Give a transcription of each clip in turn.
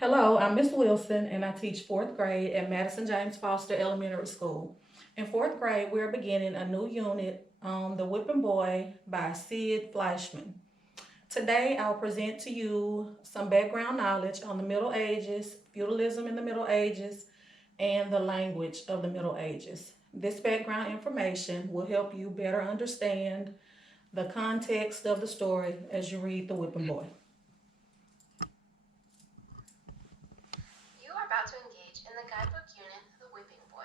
Hello, I'm Miss Wilson and I teach fourth grade at Madison James Foster Elementary School. In fourth grade, we're beginning a new unit on The Whipping Boy by Sid Fleischman. Today, I'll present to you some background knowledge on the Middle Ages, feudalism in the Middle Ages, and the language of the Middle Ages. This background information will help you better understand the context of the story as you read The Whipping Boy. You are about to engage in the guidebook unit, The Whipping Boy.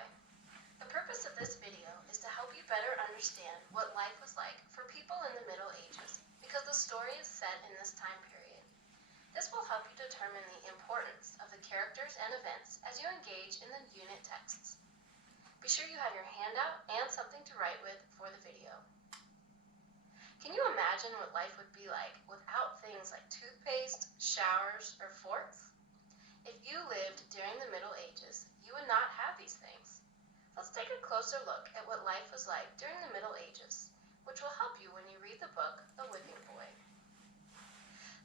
The purpose of this video is to help you better understand what life was like for people in the Middle Ages, because the story is set in this time period. This will help you determine the importance of the characters and events as you engage in the unit texts. Be sure you have your handout and something to write with for the video. Can you imagine what life would be like without things like toothpaste, showers, or forks? If you lived during the Middle Ages, you would not have these things. Let's take a closer look at what life was like during the Middle Ages, which will help you when you read the book, The Whipping Boy.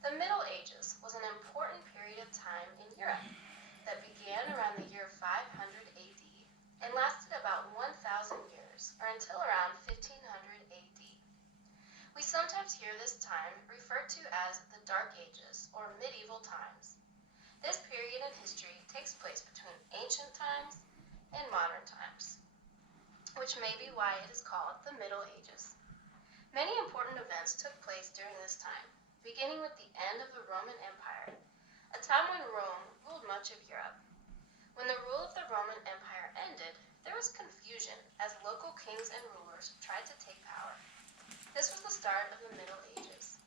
The Middle Ages was an important period of time in Europe that began around the year 500 AD and lasted about 1,000 years, or until around 1500 AD. We sometimes hear this time referred to as the Dark Ages, or medieval times. This period in history takes place between ancient times and modern times, which may be why it is called the Middle Ages. Many important events took place during this time, beginning with the end of the Roman Empire, a time when Rome ruled much of Europe. When the rule of the Roman Empire ended, there was confusion as local kings and rulers tried to take power. This was the start of the Middle Ages.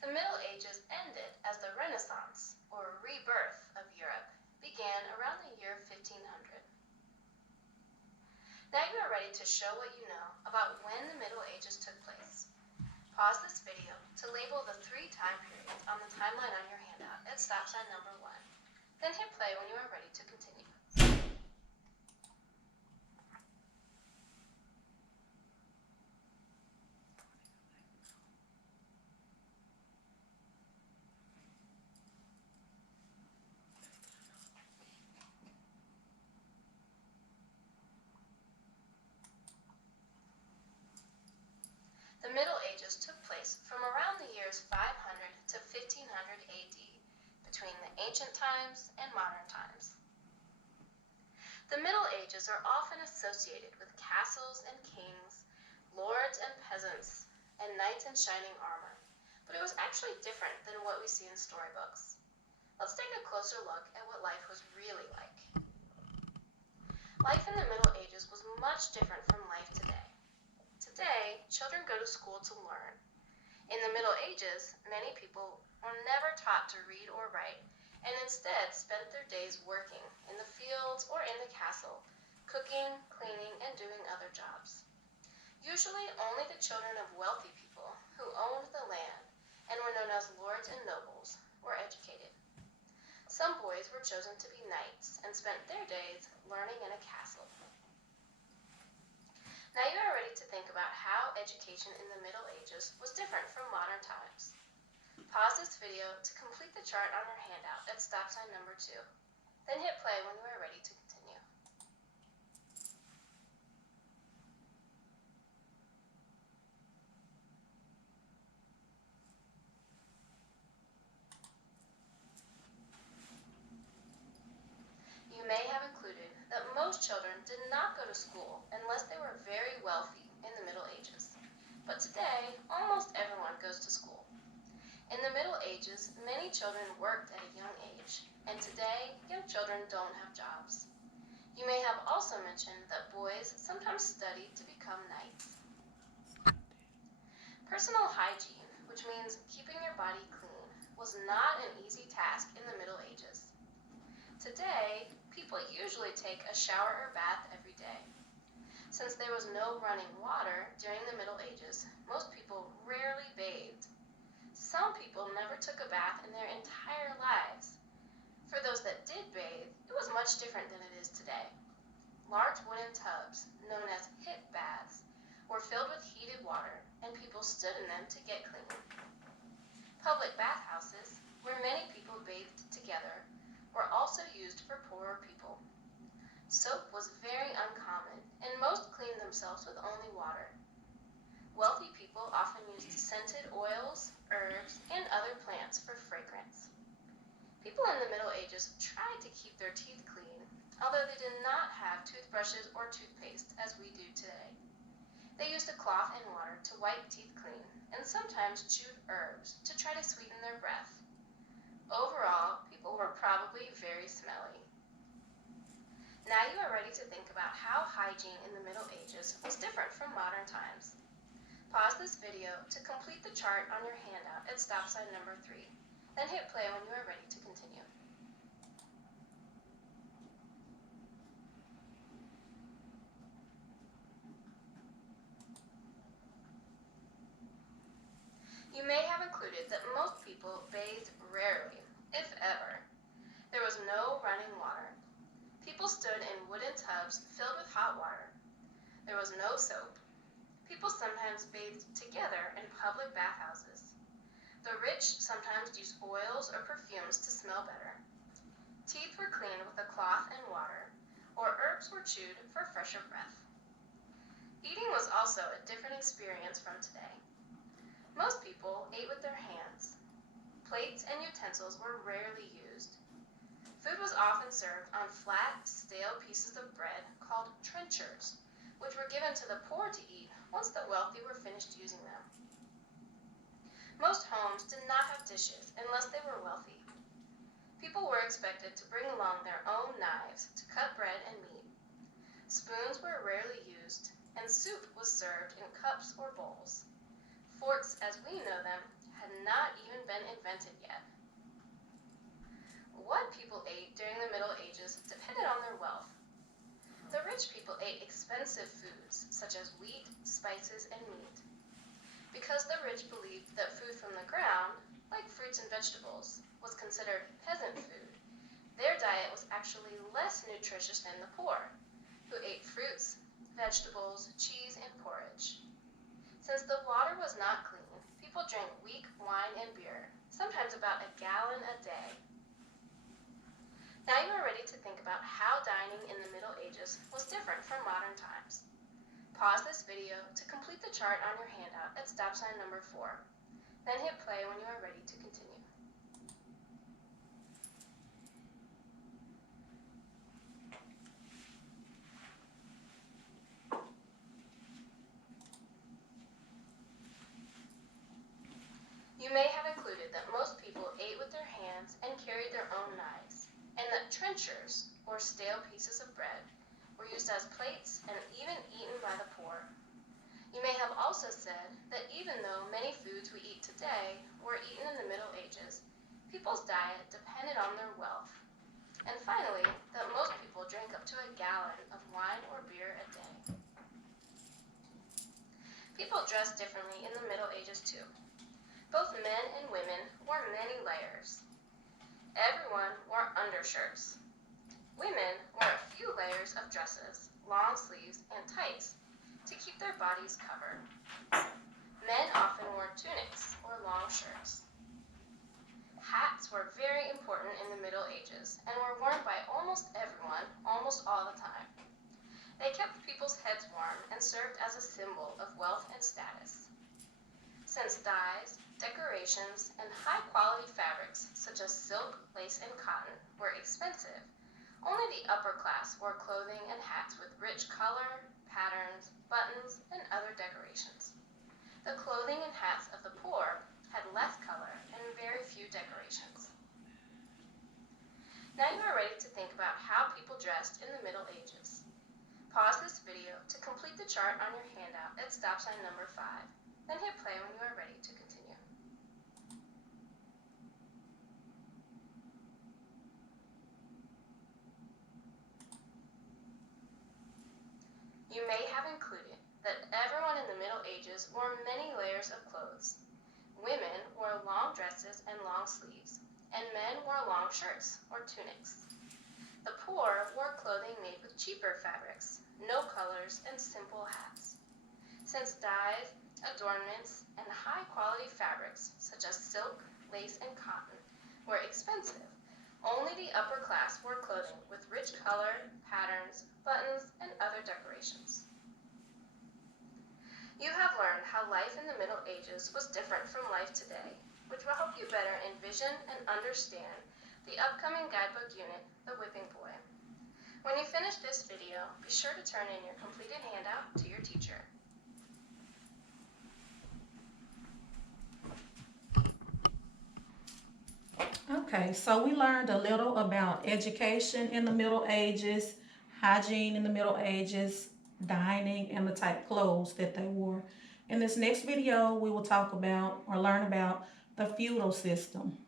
The Middle Ages ended as the Renaissance, or rebirth, of Europe began around the year 1500. Now you are ready to show what you know about when the Middle Ages took place. Pause this video to label the 3 time periods on the timeline on your handout at stop sign number 1. Then hit play when you are ready to continue. The Middle Ages took place from around the years 500 to 1500 AD, between the ancient times and modern times. The Middle Ages are often associated with castles and kings, lords and peasants, and knights in shining armor, but it was actually different than what we see in storybooks. Let's take a closer look at what life was really like. Life in the Middle Ages was much different from life today. Today, children go to school to learn. In the Middle Ages, many people were never taught to read or write, and instead spent their days working in the fields or in the castle, cooking, cleaning, and doing other jobs. Usually only the children of wealthy people who owned the land and were known as lords and nobles were educated. Some boys were chosen to be knights and spent their days learning in a castle. Now you are ready to think about how education in the Middle Ages was different from modern times. Pause this video to complete the chart on our handout at stop sign number 2. Then hit play when you are ready to continue. You may have included that most children did not go to school unless they were very wealthy in the Middle Ages. But today, almost everyone goes to school. In the Middle Ages, many children worked at a young age, and today, young children don't have jobs. You may have also mentioned that boys sometimes studied to become knights. Personal hygiene, which means keeping your body clean, was not an easy task in the Middle Ages. Today, people usually take a shower or bath every day. Since there was no running water during the Middle Ages, most people rarely bathed. Some people never took a bath in their entire lives. For those that did bathe, it was much different than it is today. Large wooden tubs, known as hip baths, were filled with heated water, and people stood in them to get clean. Public bathhouses, where many people bathed together, Soap was very uncommon, and most cleaned themselves with only water. Wealthy people often used scented oils, herbs, and other plants for fragrance. People in the Middle Ages tried to keep their teeth clean, although they did not have toothbrushes or toothpaste as we do today. They used a cloth and water to wipe teeth clean, and sometimes chewed herbs to try to sweeten their breath. Overall, people were probably very smelly. Now you are ready to think about how hygiene in the Middle Ages was different from modern times. Pause this video to complete the chart on your handout at stop sign number 3, then hit play when you are ready to continue. You may have included that most people bathed rarely, if ever. There was no running water. People stood in wooden tubs filled with hot water. There was no soap. People sometimes bathed together in public bathhouses. The rich sometimes used oils or perfumes to smell better. Teeth were cleaned with a cloth and water, or herbs were chewed for fresher breath. Eating was also a different experience from today. Most people ate with their hands. Plates and utensils were rarely used. Food was often served on flat, stale pieces of bread called trenchers, which were given to the poor to eat once the wealthy were finished using them. Most homes did not have dishes unless they were wealthy. People were expected to bring along their own knives to cut bread and meat. Spoons were rarely used, and soup was served in cups or bowls. Forks, as we know them, had not even been invented yet. What people ate during the Middle Ages depended on their wealth. The rich people ate expensive foods such as wheat, spices, and meat. Because the rich believed that food from the ground, like fruits and vegetables, was considered peasant food, their diet was actually less nutritious than the poor, who ate fruits, vegetables, cheese, and porridge. Since the water was not clean, people drank weak wine and beer, sometimes about a gallon a day. Now you are ready to think about how dining in the Middle Ages was different from modern times. Pause this video to complete the chart on your handout at stop sign number 4. Then hit play when you are ready to continue. You may have included that most people ate with their hands and carried their own knives, and that trenchers, or stale pieces of bread, were used as plates and even eaten by the poor. You may have also said that even though many foods we eat today were eaten in the Middle Ages, people's diet depended on their wealth. And finally, that most people drank up to a gallon of wine or beer a day. People dressed differently in the Middle Ages too. Both men and women wore many layers. Everyone wore undershirts. Women wore a few layers of dresses, long sleeves, and tights to keep their bodies covered. Men often wore tunics or long shirts. Hats were very important in the Middle Ages and were worn by almost everyone, almost all the time. They kept people's heads warm and served as a symbol of wealth and status. Since dyes, decorations, and high-quality fabrics such as silk, lace, and cotton were expensive, only the upper class wore clothing and hats with rich color, patterns, buttons, and other decorations. The clothing and hats of the poor had less color and very few decorations. Now you are ready to think about how people dressed in the Middle Ages. Pause this video to complete the chart on your handout at stop sign number 5, then hit play when you are ready to continue. You may have included that everyone in the Middle Ages wore many layers of clothes. Women wore long dresses and long sleeves, and men wore long shirts or tunics. The poor wore clothing made with cheaper fabrics, no colors, and simple hats. Since dyes, adornments, and high-quality fabrics such as silk, lace, and cotton were expensive, Only the upper class wore clothing with rich color, patterns, buttons, and other decorations. You have learned how life in the Middle Ages was different from life today, which will help you better envision and understand the upcoming guidebook unit, The Whipping Boy. When you finish this video, be sure to turn in your completed handout to your teacher. Okay, so we learned a little about education in the Middle Ages, hygiene in the Middle Ages, dining, and the type of clothes that they wore. In this next video, we will talk about or learn about the feudal system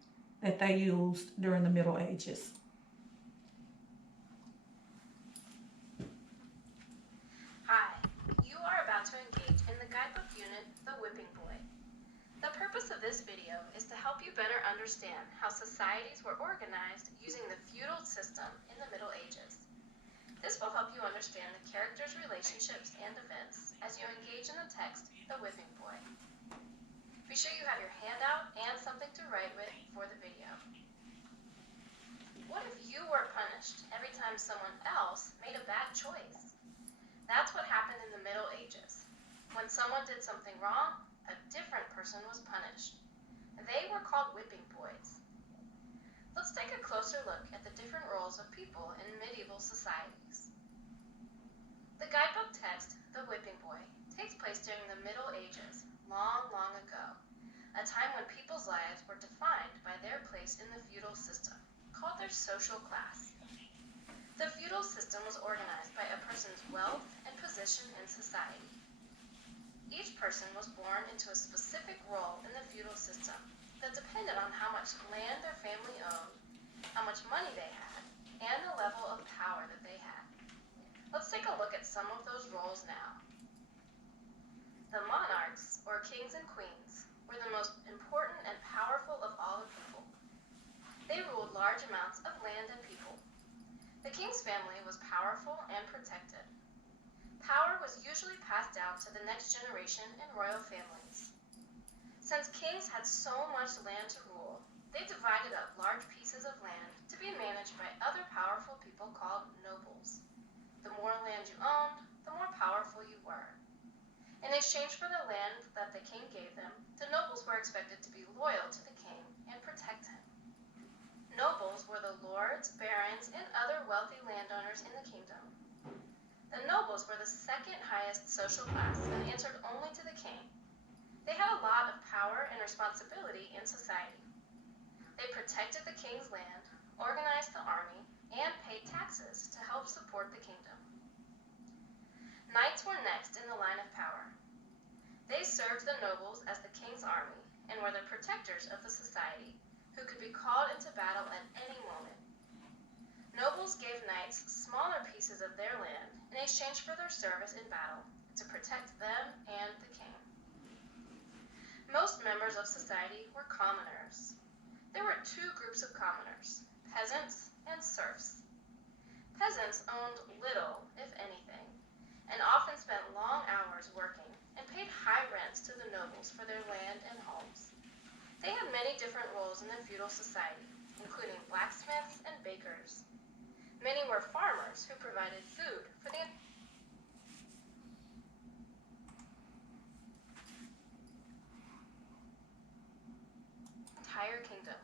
that they used during the Middle Ages. Hi, you are about to engage in the guidebook unit, The Whipping Boy. The purpose of this video is to help you better understand how societies were organized using the feudal system in the Middle Ages. This will help you understand the characters' relationships and events as you engage in the text, The Whipping Boy. Be sure you have your handout and something to write with for the video. What if you were punished every time someone else made a bad choice? That's what happened in the Middle Ages. When someone did something wrong, a different person was punished. They were called whipping boys. Let's take a closer look at the different roles of people in medieval societies. The guidebook text, The Whipping Boy, takes place during the Middle Ages, long, long ago, a time when people's lives were defined by their place in the feudal system, called their social class. The feudal system was organized by a person's wealth and position in society. Each person was born into a specific role in the feudal system that depended on how much land their family owned, how much money they had, and the level of power that they had. Let's take a look at some of those roles now. The monarchs, or kings and queens, were the most important and powerful of all the people. They ruled large amounts of land and people. The king's family was powerful and protected. Power was usually passed down to the next generation in royal families. Since kings had so much land to rule, they divided up large pieces of land to be managed by other powerful people called nobles. The more land you owned, the more powerful you were. In exchange for the land that the king gave them, the nobles were expected to be loyal to the king and protect him. Nobles were the lords, barons, and other wealthy landowners in the kingdom. The nobles were the second highest social class and answered only to the king. They had a lot of power and responsibility in society. They protected the king's land, organized the army, and paid taxes to help support the kingdom. Knights were next in the line of power. They served the nobles as the king's army and were the protectors of the society, who could be called into battle at any moment. Nobles gave knights smaller pieces of their land in exchange for their service in battle to protect them and the king. Most members of society were commoners. There were two groups of commoners, peasants and serfs. Peasants owned little, if anything, and often spent long hours working and paid high rents to the nobles for their land and homes. They had many different roles in the feudal society, including blacksmiths and bakers. Many were farmers who provided food for the entire kingdom.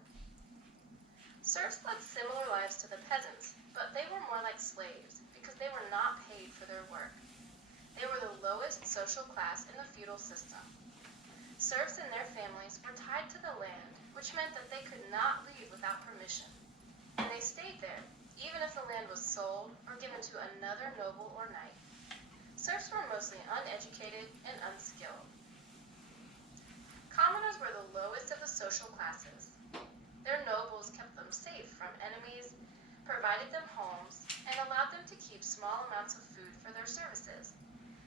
Serfs led similar lives to the peasants, but they were more like slaves because they were not paid for their work. They were the lowest social class in the feudal system. Serfs and their families were tied to the land, which meant that they could not leave without permission, and they stayed there even if the land was sold or given to another noble or knight. Serfs were mostly uneducated and unskilled. Commoners were the lowest of the social classes. Their nobles kept them safe from enemies, provided them homes, and allowed them to keep small amounts of food for their services,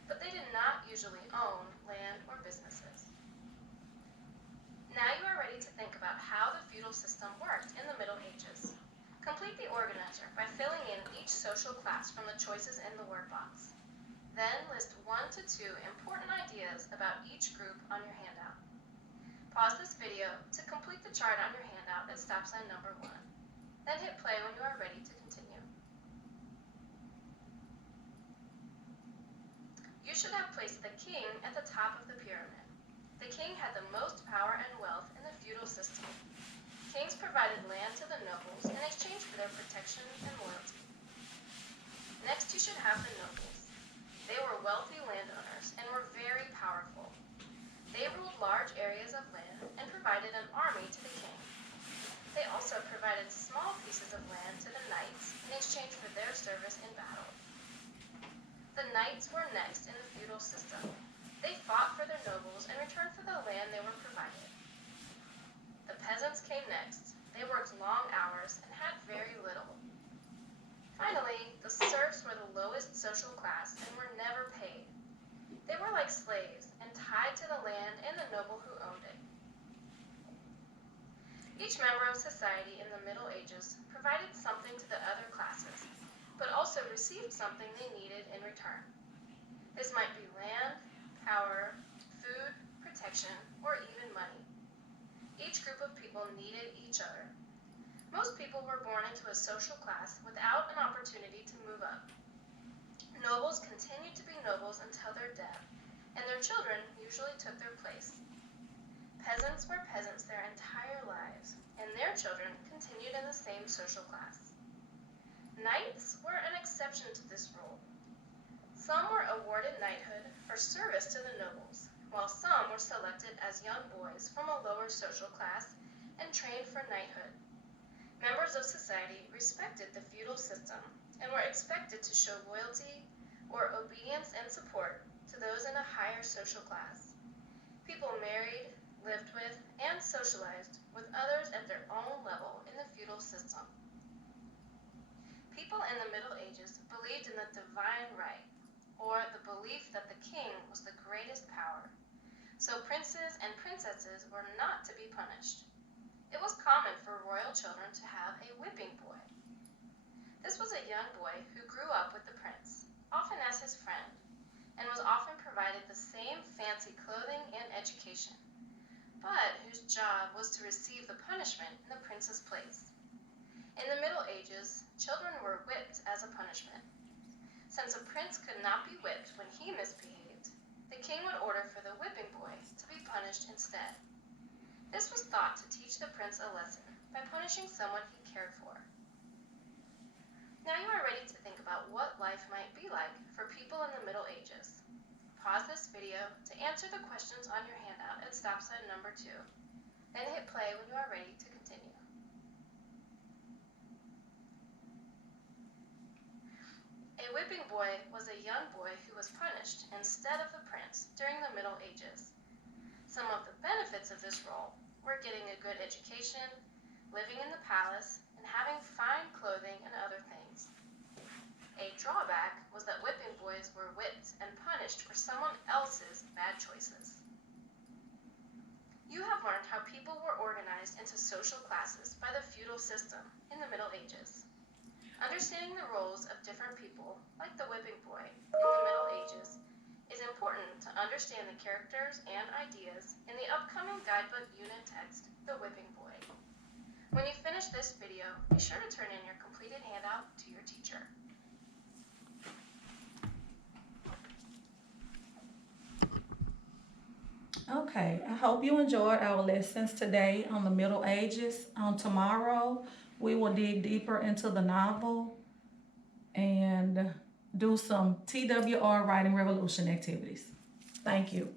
but they did not usually own land or businesses. Now you are ready to think about how the feudal system worked in the Middle Ages. Complete the organizer by filling in each social class from the choices in the word box. Then list 1 to 2 important ideas about each group on your handout. Pause this video to complete the chart on your handout at stop sign number 1. Then hit play when you are ready to continue. You should have placed the king at the top of the pyramid. The king had the most power and wealth in the feudal system. Kings provided land to the nobles in exchange for their protection and loyalty. Next, you should have the nobles. They were wealthy landowners and were very powerful. They ruled large areas of land and provided an army to the king. They also provided small pieces of land to the knights in exchange for their service in battle. The knights were next in the feudal system. They fought for their nobles in return for the land they were provided. The peasants came next. They worked long hours and had very little. Finally, the serfs were the lowest social class and were never paid. They were like slaves and tied to the land and the noble who owned it. Each member of society in the Middle Ages provided something to the other classes, but also received something they needed in return. This might be land, power, food, protection, or even money. Each group of people needed each other. Most people were born into a social class without an opportunity to move up. Nobles continued to be nobles until their death, and their children usually took their place. Peasants were peasants their entire lives, and their children continued in the same social class. Knights were an exception to this rule. Some were awarded knighthood for service to the nobles, while some were selected as young boys from a lower social class and trained for knighthood. Members of society respected the feudal system and were expected to show loyalty or obedience and support to those in a higher social class. People married, lived with, and socialized with others at their own level in the feudal system. People in the Middle Ages believed in the divine right, or the belief that the king was the greatest power. So princes and princesses were not to be punished. It was common for royal children to have a whipping boy. This was a young boy who grew up with the prince, often as his friend, and was often provided the same fancy clothing and education, but whose job was to receive the punishment in the prince's place. In the Middle Ages, children were whipped as a punishment. Since a prince could not be whipped when he misbehaved, the king would order for the whipping boy to be punished instead. This was thought to teach the prince a lesson by punishing someone he cared for. Now you are ready to think about what life might be like for people in the Middle Ages. Pause this video to answer the questions on your handout at stop sign number 2. Then hit play when you are ready to continue. A whipping boy was a young boy who was punished instead of the prince during the Middle Ages. Some of the benefits of this role were getting a good education, living in the palace, and having fine clothing and other things. A drawback was that whipping boys were whipped and punished for someone else's bad choices. You have learned how people were organized into social classes by the feudal system in the Middle Ages. Understanding the roles of different people, like the whipping boy in the Middle Ages, is important to understand the characters and ideas in the upcoming guidebook unit text, The Whipping Boy. When you finish this video, be sure to turn in your completed handout to your teacher. Okay, I hope you enjoyed our lessons today on the Middle Ages. Tomorrow, we will dig deeper into the novel and do some TWR Writing Revolution activities. Thank you.